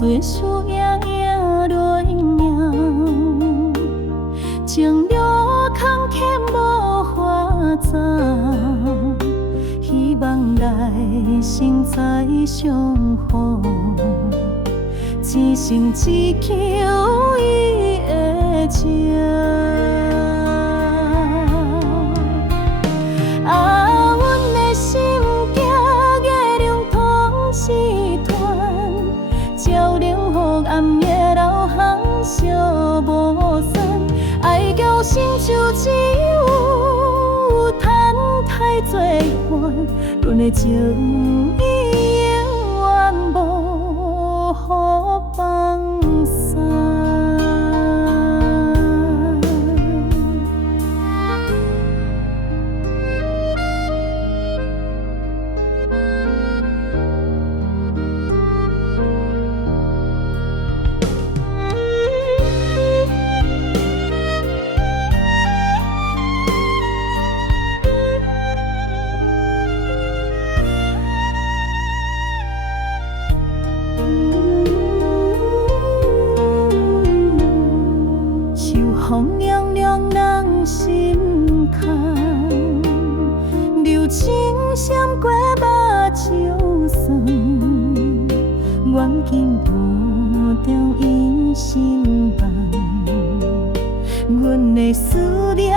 岁数影影落影，情路坎坷无法走，希望来生再相逢，一生只求伊的情。啊，阮的心境月亮通是团，照亮予暗夜老巷烧无散。爱叫成就只有赚太多款，阮的情意永远无予放散。风凉凉人心坎，柔情闪过目睭酸，远近无中因心烦，阮的思念